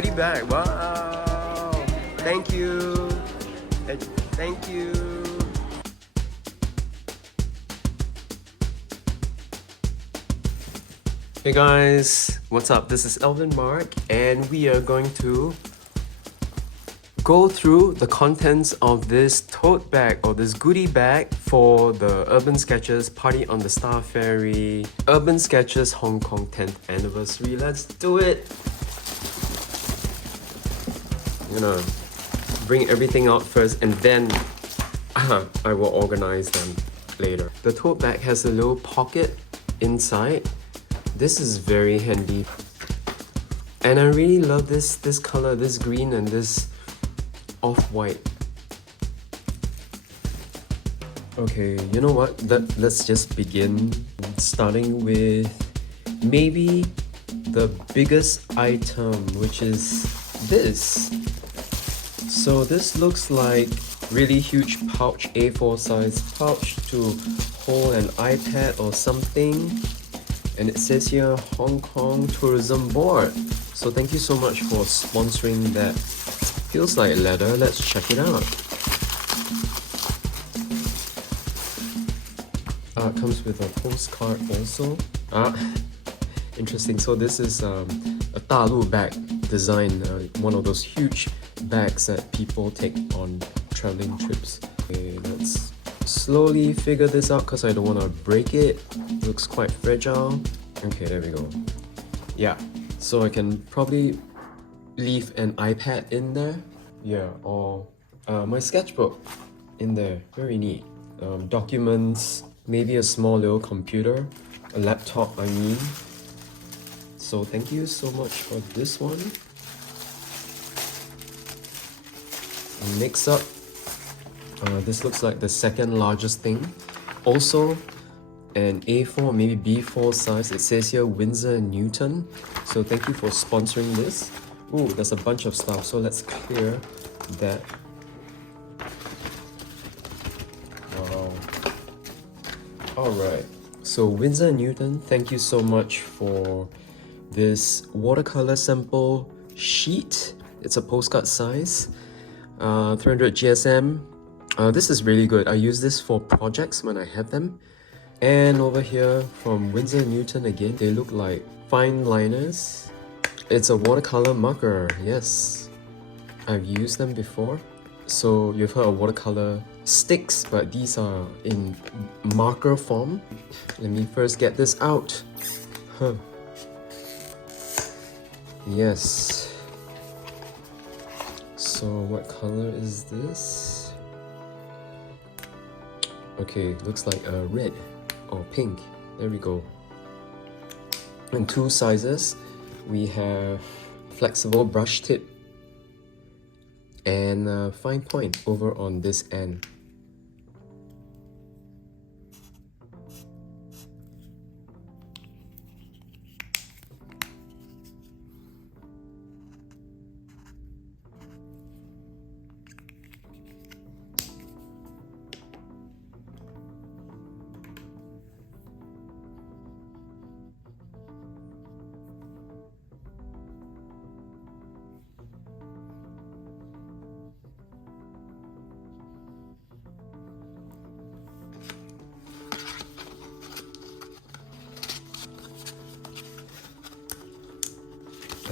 goodie bag. Wow! Thank you. Thank you. Hey guys, what's up? This is Alvin Mark, and we are going to go through the contents of this tote bag or this goodie bag for the Urban Sketches Party on the Star Ferry Urban Sketches Hong Kong 10th anniversary. Let's do it! I'm gonna bring everything out first and then I will organize them later. The tote bag has a little pocket inside. This is very handy. And I really love this color, this green and this off-white. Okay, you know what? Let's just begin. Starting with maybe the biggest item, which is this. So this looks like really huge pouch, A4 size pouch to hold an iPad or something. And it says here Hong Kong Tourism Board. So thank you so much for sponsoring that. Feels like leather. Let's check it out. It comes with a postcard also. Interesting. So this is a Dalu bag design, one of those huge bags that people take on traveling trips. Okay, let's slowly figure this out because I don't want to break it. Looks quite fragile. Okay, there we go. Yeah, so I can probably leave an iPad in there. Yeah, or my sketchbook in there. Very neat. Documents, maybe a small little computer, a laptop I mean. So thank you so much for this one. Next up, this looks like the second largest thing. Also an A4, maybe B4 size. It says here Winsor Netwon. So thank you for sponsoring this. Ooh, there's a bunch of stuff, so let's clear that. Wow. Alright, so Winsor Netwon, thank you so much for this watercolor sample sheet. It's a postcard size, 300 GSM. This is really good. I use this for projects when I have them. And over here from Winsor Netwon again, they look like fine liners. It's a watercolor marker, yes. I've used them before. So you've heard of watercolor sticks, but these are in marker form. Let me first get this out. Yes. So what color is this? Okay, looks like a red or pink. There we go. In two sizes, we have flexible brush tip and fine point over on this end.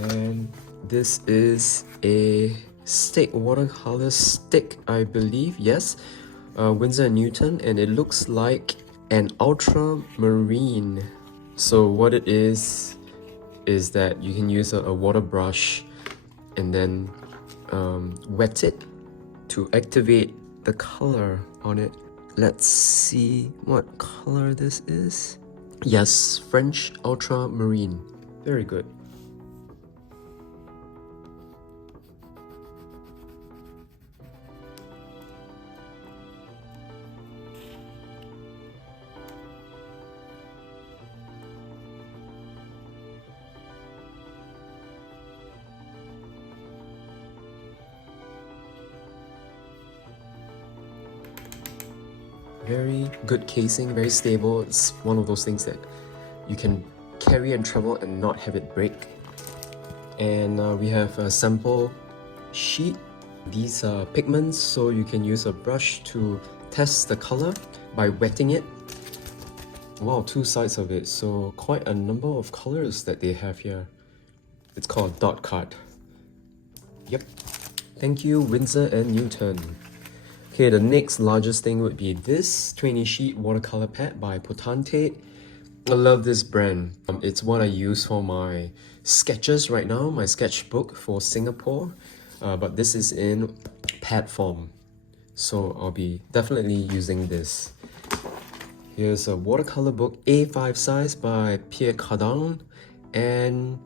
And this is a stick, watercolor stick, I believe. Yes, Winsor Netwon, and it looks like an ultramarine. So what it is that you can use a water brush and then wet it to activate the color on it. Let's see what color this is. Yes, French ultramarine. Very good. Very good casing, very stable. It's one of those things that you can carry and travel and not have it break. And we have a sample sheet. These are pigments, so you can use a brush to test the color by wetting it. Wow, two sides of it, so quite a number of colors that they have here. It's called dot card. Yep. Thank you, Winsor and Newton. Okay, the next largest thing would be this 20 sheet watercolor pad by Kong10th. I love this brand. It's what I use for my sketches right now, my sketchbook for Singapore. But this is in pad form, so I'll be definitely using this. Here's a watercolor book, A5 size by Pierre Cardin, and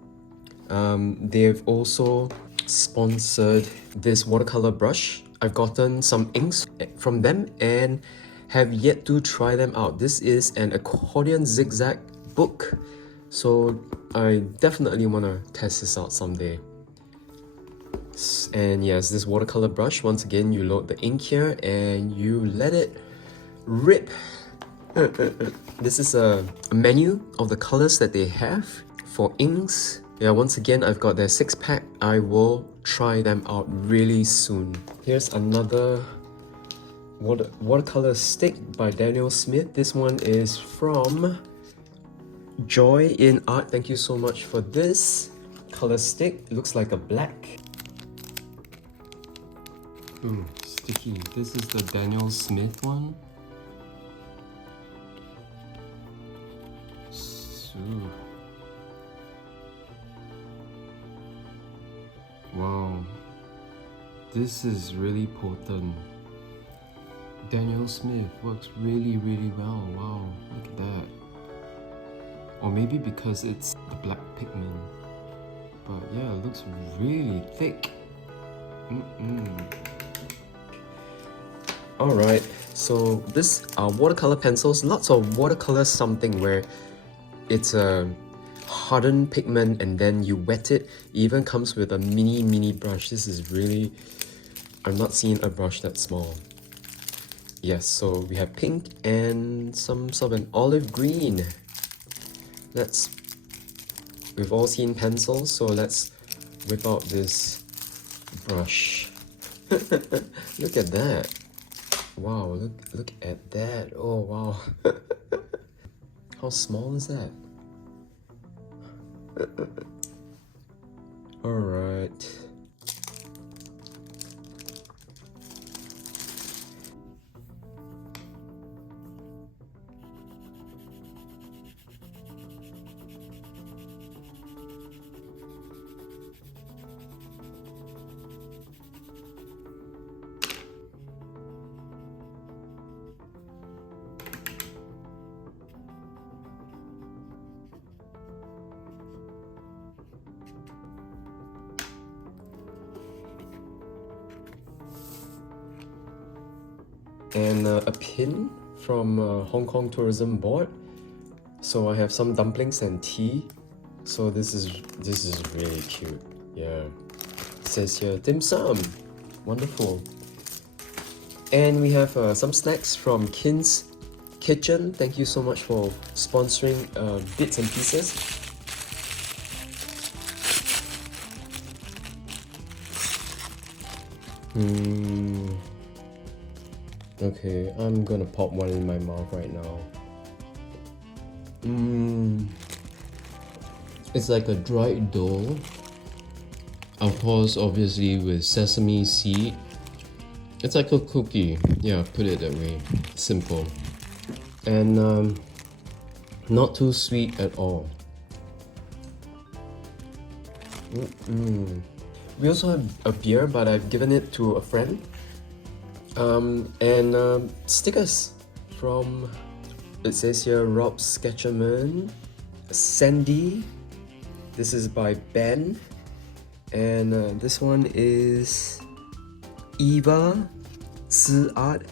they've also sponsored this watercolor brush. I've gotten some inks from them and have yet to try them out. This is an accordion zigzag book, so I definitely want to test this out someday. And yes, this watercolor brush, once again, you load the ink here and you let it rip. This is a menu of the colors that they have for inks. Yeah, once again, I've got their 6-pack. I will try them out really soon. Here's another watercolor stick by Daniel Smith. This one is from Joy in Art. Thank you so much for this color stick. It looks like a black. Sticky. This is the Daniel Smith one. Wow, this is really potent. Daniel Smith works really well. Wow, look at that. Or maybe because it's the black pigment. But yeah, it looks really thick. Alright, so this are watercolor pencils. Lots of watercolor something where it's a hardened pigment and then you wet it. It even comes with a mini brush. This is really, I'm not seeing a brush that small. Yes, so we have pink and some sort of an olive green. We've all seen pencils, so let's whip out this brush. Look at that. Wow, look at that. Oh wow. How small is that? All right. And a pin from Hong Kong Tourism Board. So I have some dumplings and tea. So this is really cute. Yeah, it says here dim sum. Wonderful. And we have some snacks from Kin's Kitchen. Thank you so much for sponsoring bits and pieces. Okay, I'm gonna pop one in my mouth right now. It's like a dried dough. Of course, obviously with sesame seed. It's like a cookie. Yeah, put it that way. Simple. And not too sweet at all. We also have a beer, but I've given it to a friend. And stickers from, it says here, Rob Sketcherman, Sandy. This is by Ben. And this one is Eva, Si Art,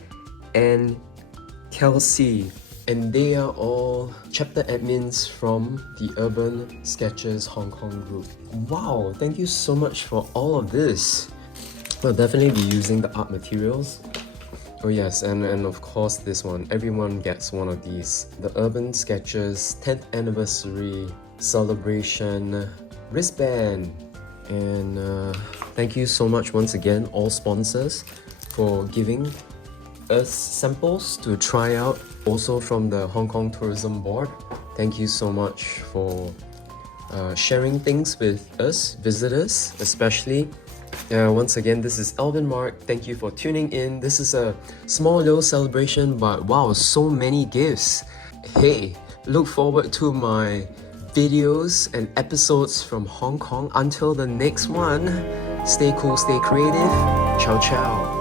and Kelsey. And they are all chapter admins from the Urban Sketches Hong Kong group. Wow, thank you so much for all of this. We'll definitely be using the art materials. Oh yes, and of course this one. Everyone gets one of these. The Urban Sketches 10th anniversary celebration wristband. And thank you so much once again, all sponsors, for giving us samples to try out. Also from the Hong Kong Tourism Board, thank you so much for sharing things with us, visitors especially. Once again, this is Alvin Mark. Thank you for tuning in. This is a small little celebration, but wow, so many gifts. Hey, look forward to my videos and episodes from Hong Kong. Until the next one, stay cool, stay creative. Ciao, ciao.